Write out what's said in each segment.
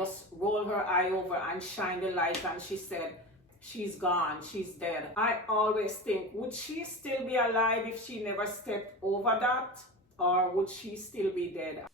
just rolled her eye over and shined the light, and she said, she's gone, she's dead. I always think, would she still be alive if she never stepped over that? Or would she still be dead?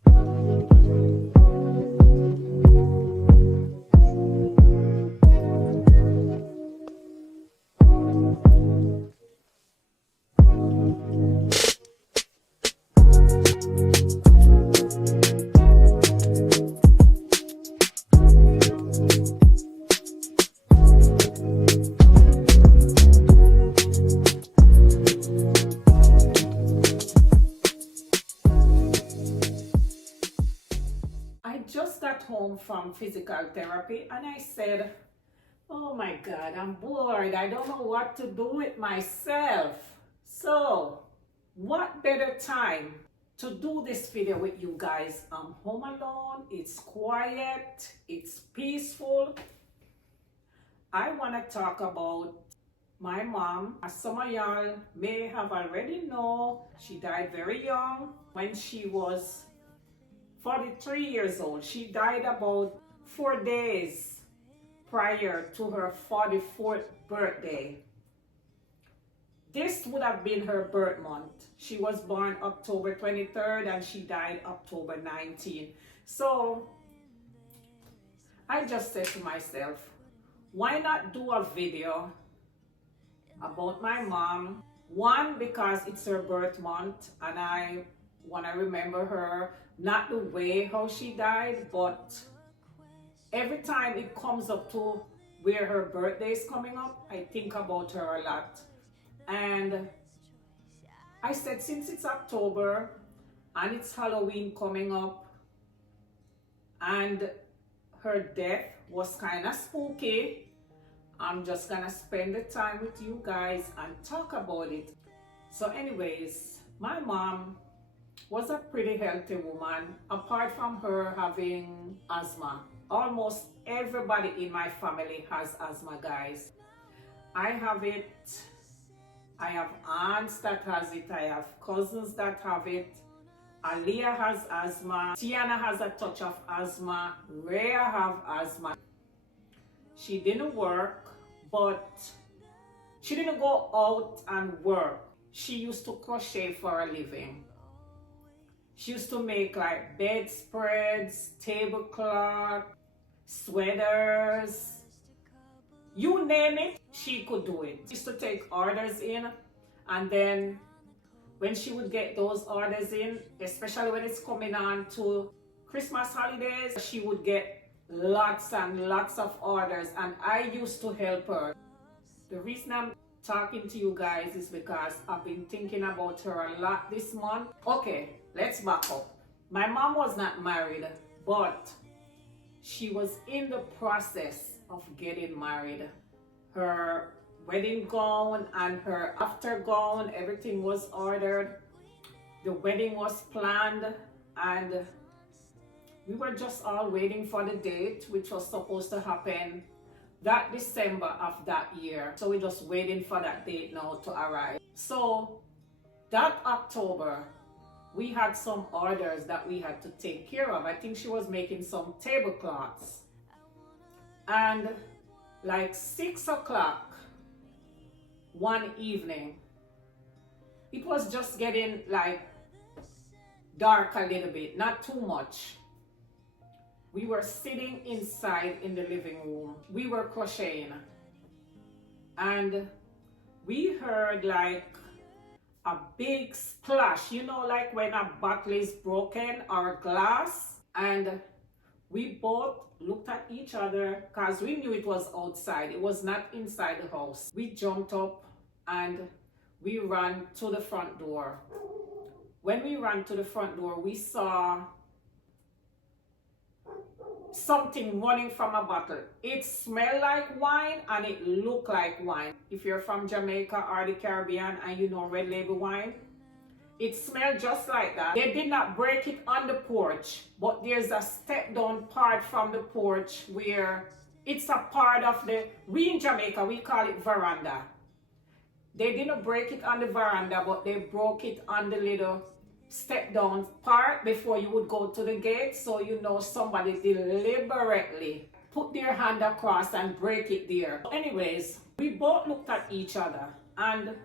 Just got home from physical therapy and I said, oh my God, I'm bored. I don't know what to do with myself. So what better time to do this video with you guys? I'm home alone, it's quiet, it's peaceful. I want to talk about my mom. As some of y'all may have already know, she died very young when she was 43 years old. She died about 4 days prior to her 44th birthday. This would have been her birth month. She was born October 23rd and she died October 19th. So I just said to myself, why not do a video about my mom? One, because it's her birth month and I want to remember her, not the way how she died, but every time it comes up to where her birthday is coming up, I think about her a lot. And I said, since it's October and it's Halloween coming up and her death was kind of spooky, I'm just gonna spend the time with you guys and talk about it. So anyways, my mom was a pretty healthy woman. Apart from her having asthma, almost everybody in my family has asthma, guys. I have it, I have aunts that has it, I have cousins that have it. Aliyah has asthma, Tiana has a touch of asthma, Rhea have asthma. She didn't work, but she didn't go out and work. She used to crochet for a living. She used to make like bedspreads, tablecloth, sweaters, you name it, she could do it. She used to take orders in, and then when she would get those orders in, especially when it's coming on to Christmas holidays, she would get lots and lots of orders, and I used to help her. The reason I'm talking to you guys is because I've been thinking about her a lot this month. Okay, let's back up. My mom was not married, but she was in the process of getting married. Her wedding gown and her after gown, everything was ordered. The wedding was planned and we were just all waiting for the date, which was supposed to happen that December of that year. So we're just waiting for that date now to arrive. So that October, we had some orders that we had to take care of. I think she was making some tablecloths. And like 6 o'clock one evening, it was just getting like dark a little bit, not too much. We were sitting inside in the living room. We were crocheting. And we heard like a big splash, you know, like when a bottle is broken or glass. And we both looked at each other because we knew it was outside. It was not inside the house. We jumped up and we ran to the front door. When we ran to the front door, we saw something running from a bottle. It smelled like wine and it looked like wine. If you're from Jamaica or the Caribbean and you know red label wine, it smelled just like that. They did not break it on the porch, but there's a step down part from the porch where it's a part of we in Jamaica, we call it veranda. They didn't break it on the veranda, but they broke it on the little step down part before you would go to the gate, so you know somebody deliberately put their hand across and break it there. Anyways, we both looked at each other, and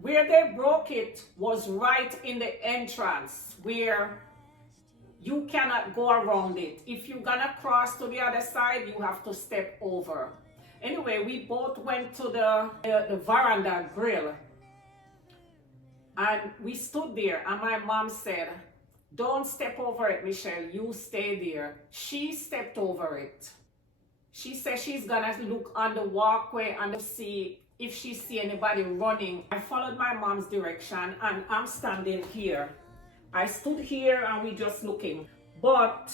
where they broke it was right in the entrance where you cannot go around it. If you're gonna cross to the other side, you have to step over. Anyway, we both went to the veranda grill, and we stood there, and my mom said, "Don't step over it, Michelle, you stay there." She stepped over it. She said she's gonna look on the walkway and see if she see anybody running. I followed my mom's direction, and I'm standing here. I stood here and we just looking, but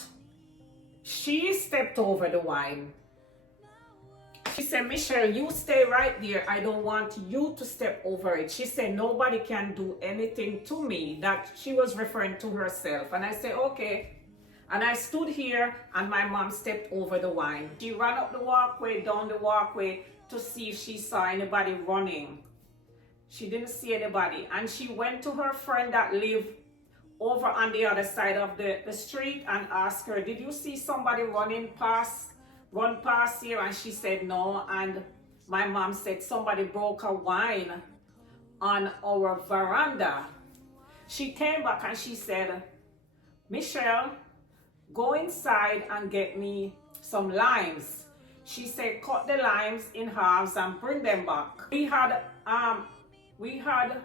she stepped over the wine. She said, "Michelle, you stay right there. I don't want you to step over it." She said, "Nobody can do anything to me." That she was referring to herself. And I said, "Okay." And I stood here, and my mom stepped over the wine. She ran up the walkway, down the walkway to see if she saw anybody running. She didn't see anybody. And she went to her friend that lived over on the other side of the street and asked her, "Did you see somebody run past here?" And she said no. And my mom said somebody broke a wine on our veranda. She came back and she said, "Michelle, go inside and get me some limes." She said, "Cut the limes in halves and bring them back." We had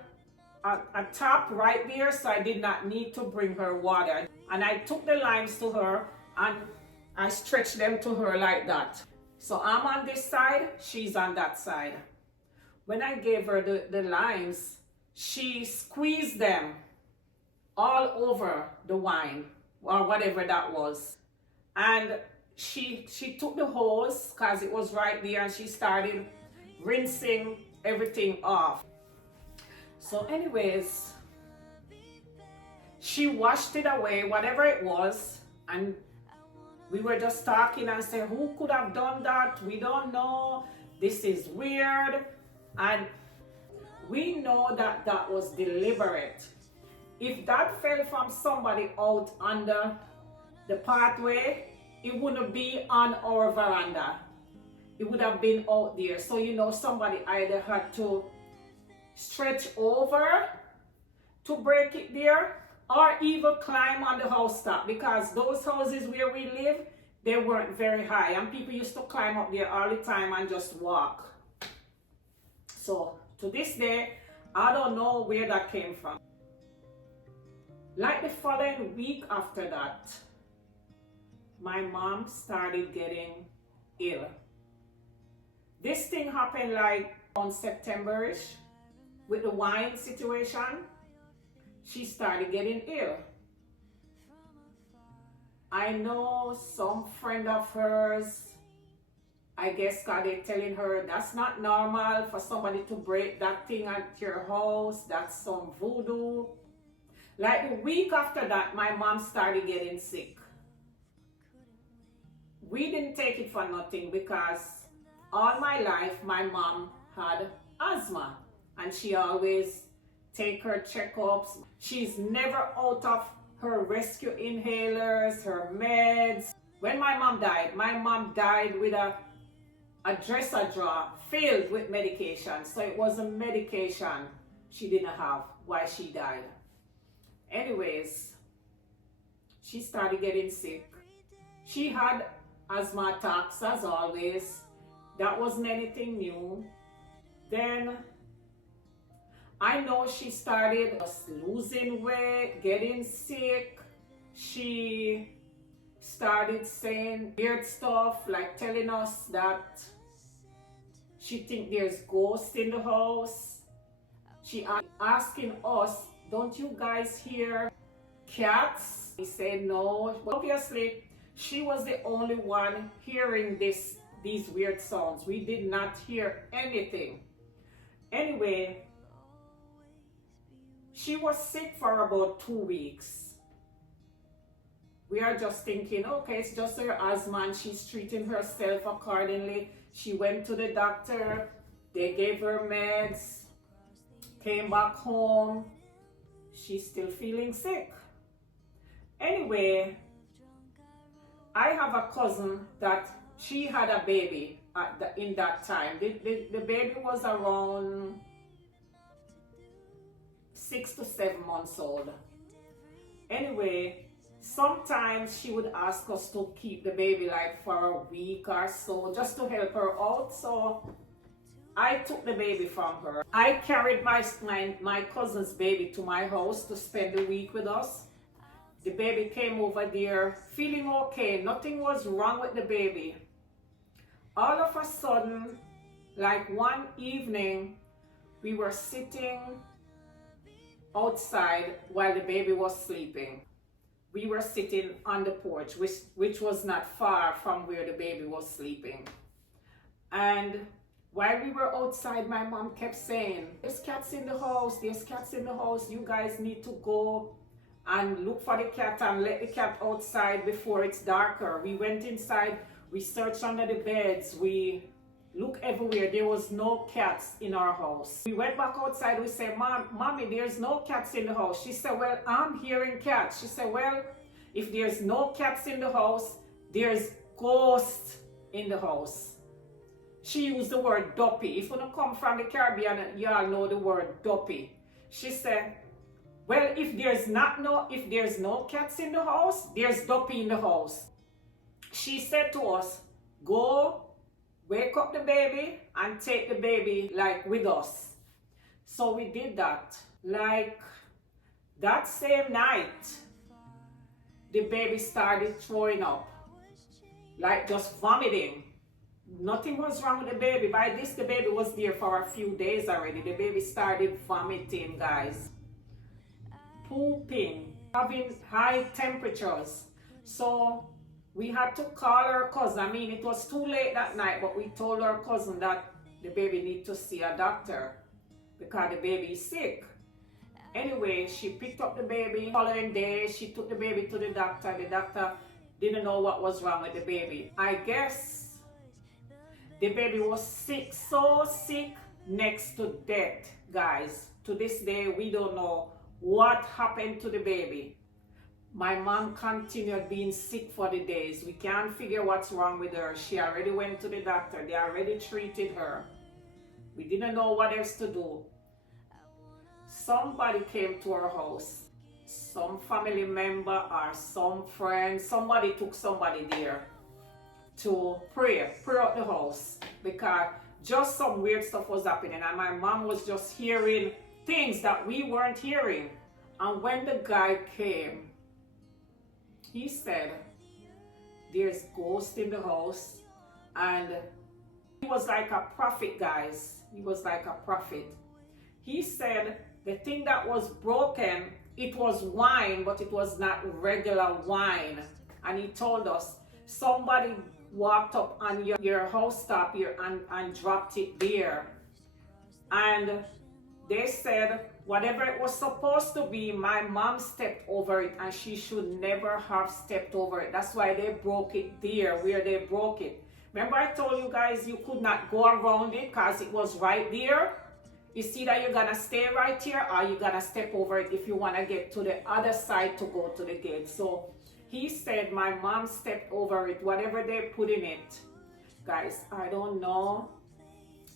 a tap right there, so I did not need to bring her water. And I took the limes to her and I stretched them to her like that. So I'm on this side, she's on that side. When I gave her the limes, she squeezed them all over the wine or whatever that was. And she took the hose, because it was right there, and she started rinsing everything off. So anyways, she washed it away, whatever it was, and we were just talking and saying, "Who could have done that? We don't know. This is weird." And we know that that was deliberate. If that fell from somebody out under the pathway, it wouldn't be on our veranda. It would have been out there. So you know, somebody either had to stretch over to break it there, or even climb on the house top, because those houses where we live, they weren't very high, and people used to climb up there all the time and just walk. So to this day, I don't know where that came from. Like the following week after that, my mom started getting ill. This thing happened like on September-ish with the wine situation. She started getting ill. I know some friend of hers, I guess, God, they're telling her that's not normal for somebody to break that thing at your house. That's some voodoo. Like the week after that, my mom started getting sick. We didn't take it for nothing, because all my life my mom had asthma, and she always take her checkups. She's never out of her rescue inhalers, her meds. When my mom died with a dresser drawer filled with medication. So it was a medication she didn't have while she died. Anyways, she started getting sick. She had asthma attacks as always. That wasn't anything new. Then I know she started just losing weight, getting sick. She started saying weird stuff, like telling us that she thinks there's ghosts in the house. She asking us, "Don't you guys hear cats?" We said no. But obviously, she was the only one hearing these weird sounds. We did not hear anything. Anyway, she was sick for about 2 weeks. We are just thinking, okay, it's just her asthma and she's treating herself accordingly. She went to the doctor, they gave her meds, came back home. she's still feeling sick. Anyway, I have a cousin that she had a baby in that time. The baby was around 6 to 7 months old. Anyway, sometimes she would ask us to keep the baby like for a week or so just to help her out. So I took the baby from her. I carried my cousin's baby to my house to spend the week with us. The baby came over there feeling okay. Nothing was wrong with the baby. All of a sudden, like one evening, we were sitting outside while the baby was sleeping. We were sitting on the porch, which was not far from where the baby was sleeping. And while we were outside, my mom kept saying, "There's cats in the house, there's cats in the house. You guys need to go and look for the cat and let the cat outside before it's darker." We went inside, we searched under the beds, we looked everywhere. There was no cats in our house. We went back outside, we said, "Mommy, there's no cats in the house." She said, "Well, I'm hearing cats." She said, "Well, if there's no cats in the house, there's ghosts in the house." She used the word duppy. If you don't come from the Caribbean, you all know the word duppy. She said, "Well, if there's no cats in the house, there's duppy in the house." She said to us, "Go wake up the baby and take the baby like with us." So we did that. Like that same night, the baby started throwing up, like just vomiting. Nothing was wrong with the baby. By this, the baby was there for a few days already. The baby started vomiting, guys, pooping, having high temperatures. So we had to call our cousin. I mean, it was too late that night, but we told our cousin that the baby needs to see a doctor because the baby is sick. Anyway, she picked up the baby. The following day, she took the baby to the doctor. The doctor didn't know what was wrong with the baby. I guess the baby was sick, so sick, next to death, guys. To this day, we don't know what happened to the baby. My mom continued being sick for the days. We can't figure what's wrong with her. She already went to the doctor. They already treated her. We didn't know what else to do. Somebody came to our house. Some family member or some friend. Somebody took somebody there to pray out the house, because just some weird stuff was happening and my mom was just hearing things that we weren't hearing. And when the guy came, he said, "There's ghosts in the house." And he was like a prophet, guys. He was like a prophet. He said the thing that was broken, it was wine, but it was not regular wine. And he told us, somebody walked up on your house top here and dropped it there. And they said whatever it was supposed to be, my mom stepped over it and she should never have stepped over it. That's why they broke it there where they broke it. Remember I told you guys you could not go around it because it was right there? You see that you're gonna stay right here or you're gonna step over it if you want to get to the other side to go to the gate. So he said my mom stepped over it, whatever they put in it. Guys, I don't know.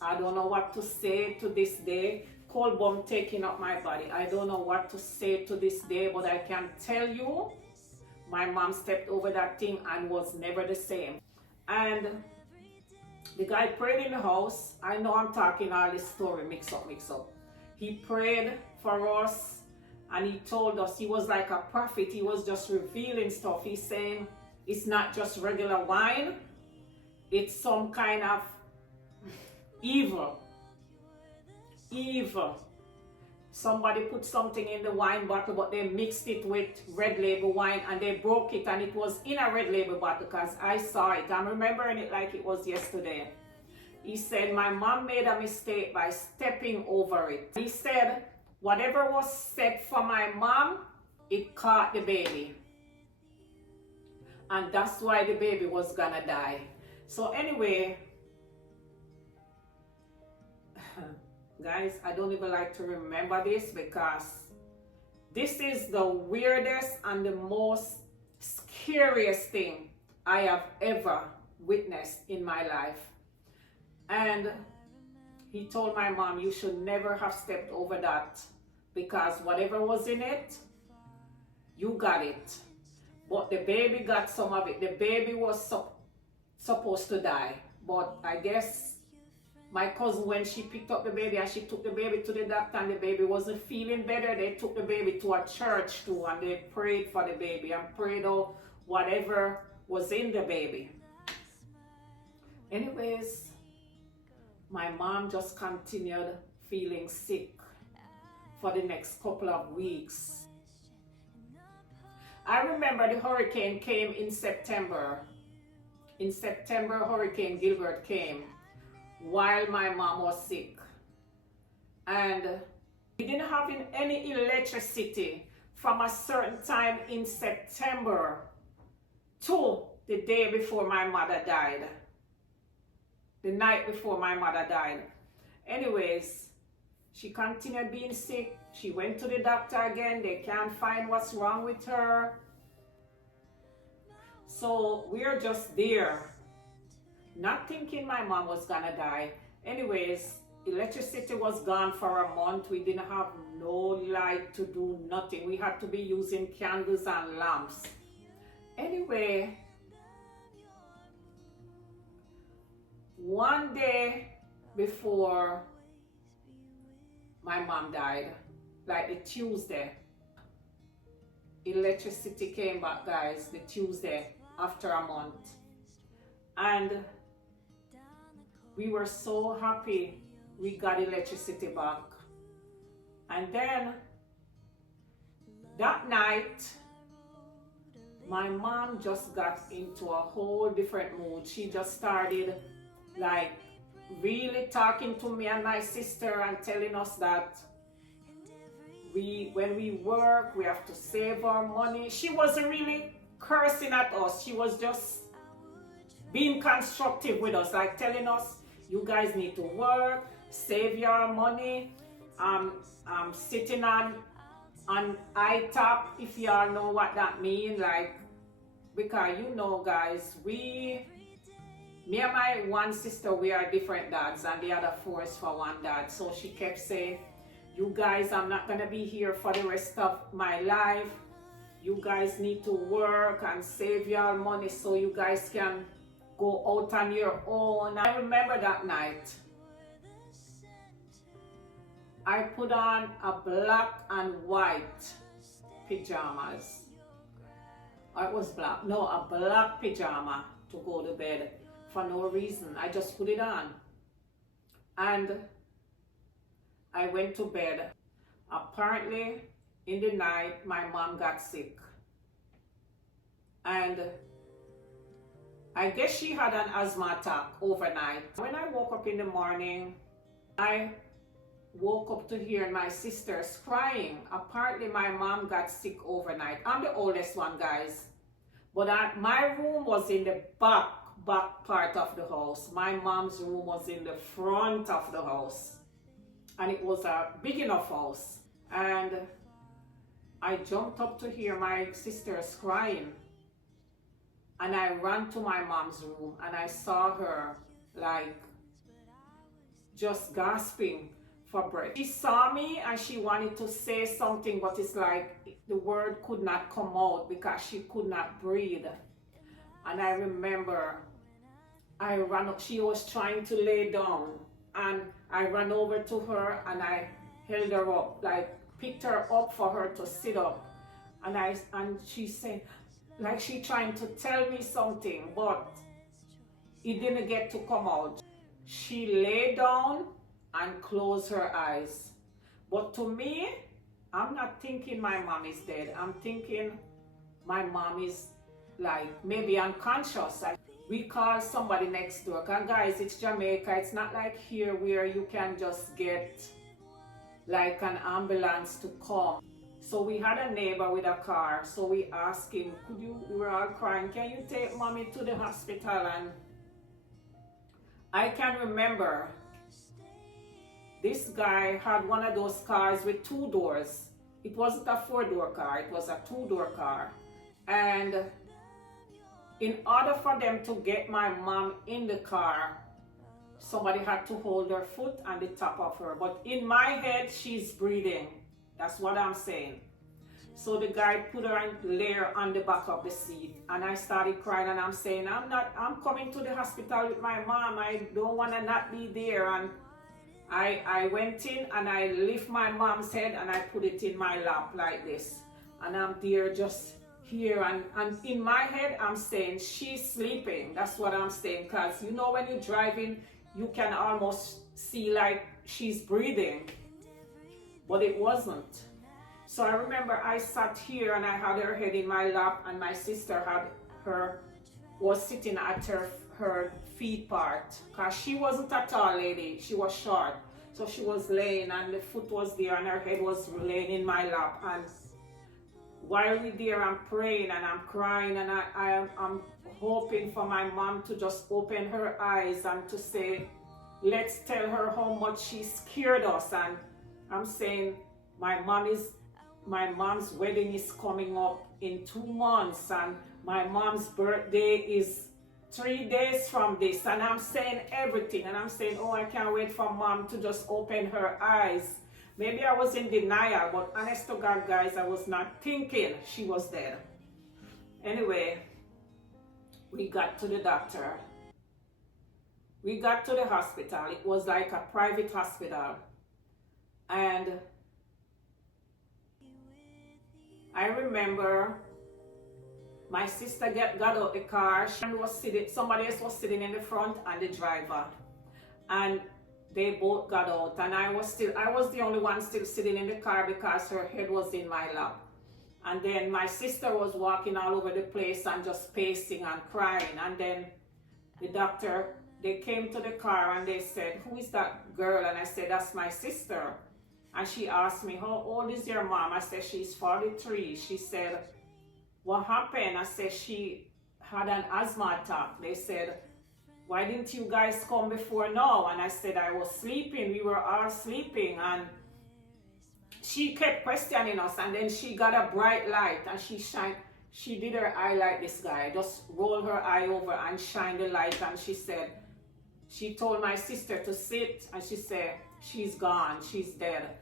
I don't know what to say to this day. Cold bomb taking up my body. I don't know what to say to this day, but I can tell you my mom stepped over that thing and was never the same. And the guy prayed in the house. I know I'm talking all this story mix up. He prayed for us. And he told us, he was like a prophet. He was just revealing stuff. He's saying it's not just regular wine. It's some kind of evil. Somebody put something in the wine bottle, but they mixed it with red label wine and they broke it and it was in a red label bottle because I saw it. I'm remembering it like it was yesterday. He said, my mom made a mistake by stepping over it. He said, whatever was set for my mom, it caught the baby. And that's why the baby was gonna die. So anyway, guys, I don't even like to remember this because This is the weirdest and the most scariest thing I have ever witnessed in my life. And he told my mom, you should never have stepped over that, because whatever was in it, you got it. But the baby got some of it. The baby was supposed to die. But I guess my cousin, when she picked up the baby and she took the baby to the doctor and the baby wasn't feeling better, they took the baby to a church too, and they prayed for the baby and prayed out whatever was in the baby. Anyways, my mom just continued feeling sick for the next couple of weeks. I remember the hurricane came in September. In September, Hurricane Gilbert came while my mom was sick. And we didn't have any electricity from a certain time in September to the day before my mother died. The night before my mother died. Anyways, she continued being sick. She went to the doctor again. They can't find what's wrong with her. So we're just there, not thinking my mom was gonna die. Anyways, electricity was gone for a month. We didn't have no light to do nothing. We had to be using candles and lamps. Anyway, one day before my mom died, like the Tuesday, electricity came back, guys, the Tuesday after a month. And we were so happy we got electricity back. And then that night, my mom just got into a whole different mood. She just started like really talking to me and my sister and telling us that when we work, we have to save our money. She wasn't really cursing at us. She was just being constructive with us, like telling us, you guys need to work, save your money. Sitting on ITAP, if y'all know what that means, like, because you know, guys, me and my one sister, we are different dads, and the other four is for one dad. So she kept saying, you guys, I'm not gonna be here for the rest of my life. You guys need to work and save your money so you guys can go out on your own. I remember that night, I put on a black and white pajamas. It was black, no, a black pajama to go to bed for no reason. I just put it on. And I went to bed. Apparently, in the night, my mom got sick. And I guess she had an asthma attack overnight. When I woke up in the morning, I woke up to hear my sisters crying. Apparently, my mom got sick overnight. I'm the oldest one, guys. But my room was in the back part of the house. My mom's room was in the front of the house. And it was a big enough house. And I jumped up to hear my sisters crying. And I ran to my mom's room and I saw her like just gasping for breath. She saw me and she wanted to say something, but it's like the word could not come out because she could not breathe. And I remember I ran up, she was trying to lay down, and I ran over to her and I held her up, like picked her up for her to sit up. And she said, like she trying to tell me something, but it didn't get to come out. She lay down and closed her eyes. But to me, I'm not thinking my mom is dead. I'm thinking my mom is like maybe unconscious. We call somebody next door. Cause guys, it's Jamaica. It's not like here where you can just get like an ambulance to come. So we had a neighbor with a car. So we asked him, we were all crying, can you take mommy to the hospital? And I can remember this guy had one of those cars with two doors. it wasn't a 4-door car, it was a 2-door car. And in order for them to get my mom in the car, somebody had to hold her foot on the top of her. But in my head, she's breathing. That's what I'm saying. So the guy put her and lay her on the back of the seat. And I started crying and I'm saying, I'm coming to the hospital with my mom. I don't want to not be there. And I went in and I lift my mom's head and I put it in my lap like this. And I'm there just here. And in my head, I'm saying, she's sleeping. That's what I'm saying. Because you know when you're driving, you can almost see like she's breathing. But it wasn't. So I remember I sat here and I had her head in my lap and my sister was sitting at her feet part. Because she wasn't a tall lady, she was short. So she was laying and the foot was there and her head was laying in my lap. And while we're there, I'm praying and I'm crying and I'm hoping for my mom to just open her eyes and to say, let's tell her how much she scared us. And I'm saying, my mom's wedding is coming up in 2 months and my mom's birthday is 3 days from this. And I'm saying everything. And I'm saying, oh, I can't wait for mom to just open her eyes. Maybe I was in denial, but honest to God, guys, I was not thinking she was dead. Anyway, we got to the doctor. We got to the hospital. It was like a private hospital. And I remember my sister got out the car. Somebody else was sitting in the front and the driver. And they both got out. And I was the only one still sitting in the car because her head was in my lap. And then my sister was walking all over the place and just pacing and crying. And then the doctor, they came to the car and they said, who is that girl? And I said, that's my sister. And she asked me, how old is your mom? I said, she's 43. She said, what happened? I said, she had an asthma attack. They said, why didn't you guys come before now? And I said, I was sleeping. We were all sleeping. And she kept questioning us. And then she got a bright light and she did her eye like this guy, just rolled her eye over and shined the light. And she said, she told my sister to sit. And she said, she's gone. She's dead.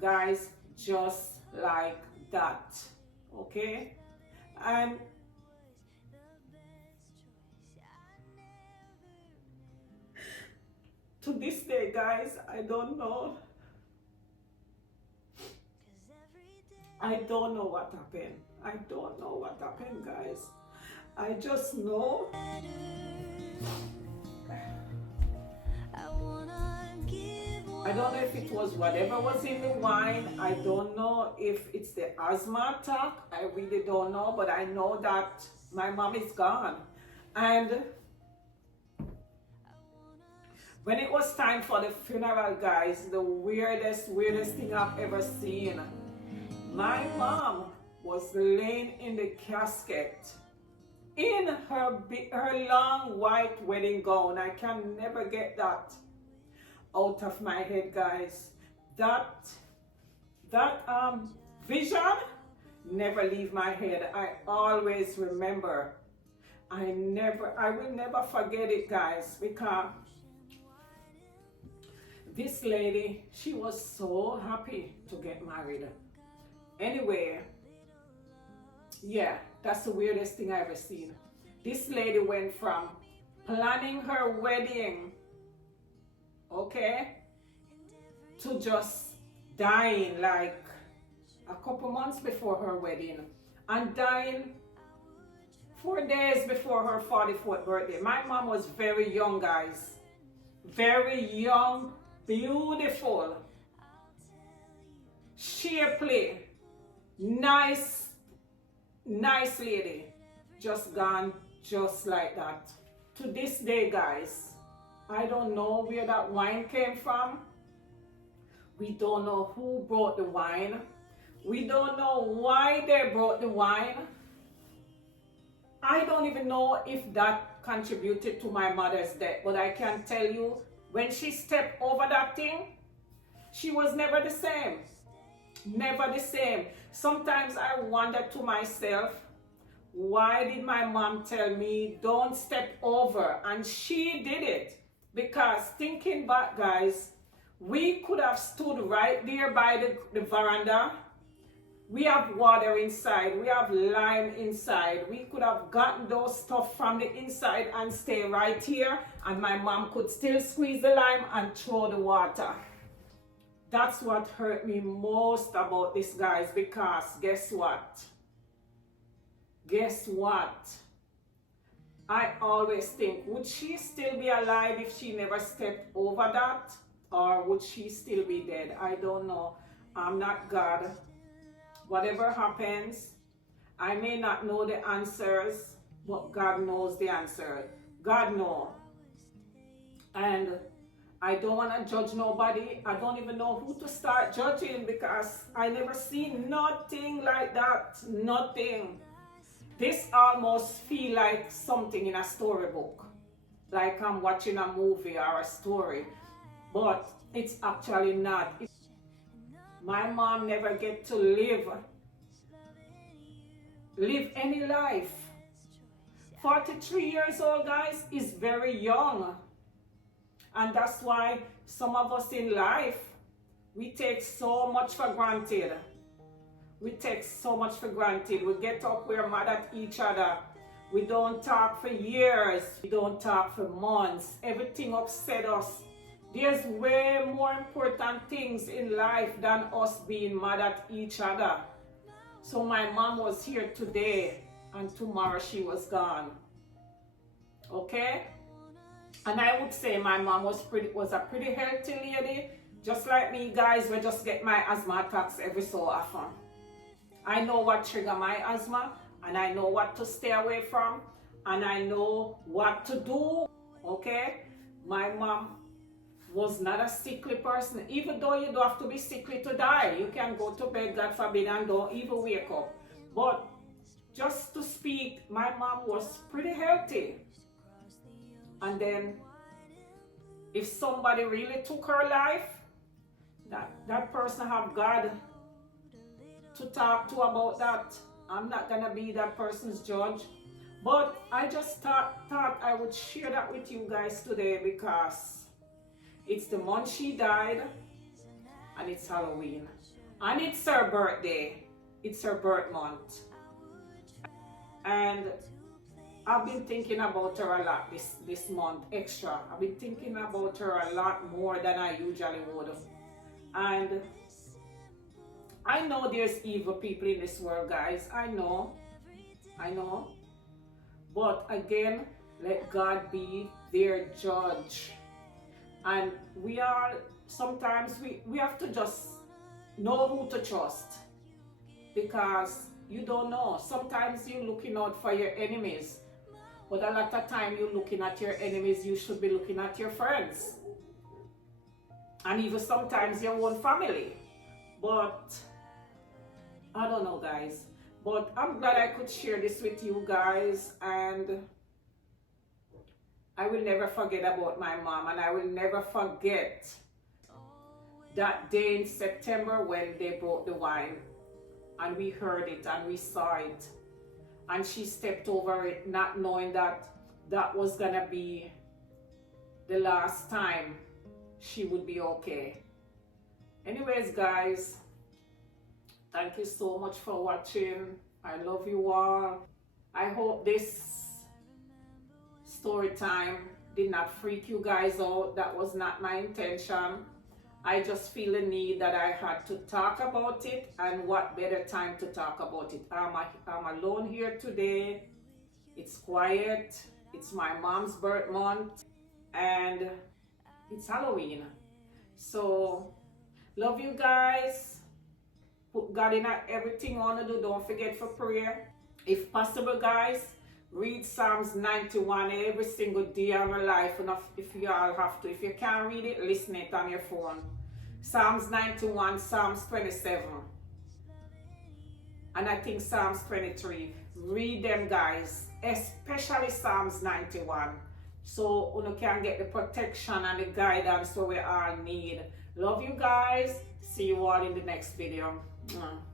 Guys, just like that. Okay? And to this day, guys, I don't know. I don't know what happened. I don't know what happened, guys. I just know. I don't know if it was whatever was in the wine. I don't know if it's the asthma attack. I really don't know. But I know that my mom is gone. And when it was time for the funeral, guys, the weirdest thing I've ever seen. My mom was laying in the casket in her long white wedding gown. I can never get that out of my head, guys. That vision never leave my head. I always remember. I will never forget it, guys, because this lady, she was so happy to get married. Anyway, yeah, that's the weirdest thing I've ever seen. This lady went from planning her wedding, okay, to just dying like a couple months before her wedding and dying 4 days before her 44th birthday. My mom was very young, guys. Very young, beautiful, shapely, nice lady. Just gone just like that. To this day, guys, I don't know where that wine came from. We don't know who brought the wine. We don't know why they brought the wine. I don't even know if that contributed to my mother's death, but I can tell you, when she stepped over that thing, she was never the same. Never the same. Sometimes I wonder to myself, why did my mom tell me don't step over? And she did it. Because thinking back, guys, we could have stood right there by the veranda. We have water inside. We have lime inside. We could have gotten those stuff from the inside and stay right here. And my mom could still squeeze the lime and throw the water. That's what hurt me most about this, guys, because guess what? Guess what? I always think, would she still be alive if she never stepped over that? Or would she still be dead? I don't know. I'm not God. Whatever happens, I may not know the answers, but God knows the answer. God knows. And I don't want to judge nobody. I don't even know who to start judging because I never seen nothing like that. Nothing. This almost feel like something in a storybook. Like I'm watching a movie or a story. But it's actually not. My mom never get to live any life. 43 years old, guys, is very young. And that's why some of us in life, we take so much for granted. We take so much for granted. We get up, we're mad at each other. We don't talk for years. We don't talk for months. Everything upset us. There's way more important things in life than us being mad at each other. So my mom was here today and tomorrow she was gone. Okay? And I would say my mom was a pretty healthy lady. Just like me, guys, we just get my asthma attacks every so often. I know what trigger my asthma, and I know what to stay away from, and I know what to do. Okay? My mom was not a sickly person. Even though you don't have to be sickly to die. You can go to bed, God forbid, and don't even wake up. But just to speak, my mom was pretty healthy. And then if somebody really took her life, that person have God to talk to about that. I'm not gonna be that person's judge. But I just thought I would share that with you guys today because it's the month she died and it's Halloween. And it's her birthday. It's her birth month. And I've been thinking about her a lot this month extra. I've been thinking about her a lot more than I usually would. And I know there's evil people in this world, guys. I know. But again, let God be their judge. And sometimes we have to just know who to trust. Because you don't know. Sometimes you're looking out for your enemies. But a lot of time you're looking at your enemies, you should be looking at your friends. And even sometimes your own family. But I don't know, guys. But I'm glad I could share this with you guys. And I will never forget about my mom. And I will never forget that day in September when they brought the wine. And we heard it and we saw it. And she stepped over it not knowing that that was gonna be the last time she would be okay. Anyways, guys, thank you so much for watching. I love you all. I hope this story time did not freak you guys out. That was not my intention. I just feel the need that I had to talk about it, and what better time to talk about it. I'm alone here today. It's quiet. It's my mom's birth month and it's Halloween. So love you guys. Put God in everything you want to do. Don't forget for prayer. If possible, guys, read Psalms 91 every single day of your life. And if you all have to. If you can't read it, listen it on your phone. Psalms 91, Psalms 27. And I think Psalms 23. Read them, guys. Especially Psalms 91. So you can get the protection and the guidance so we all need. Love you guys. See you all in the next video. Mwah.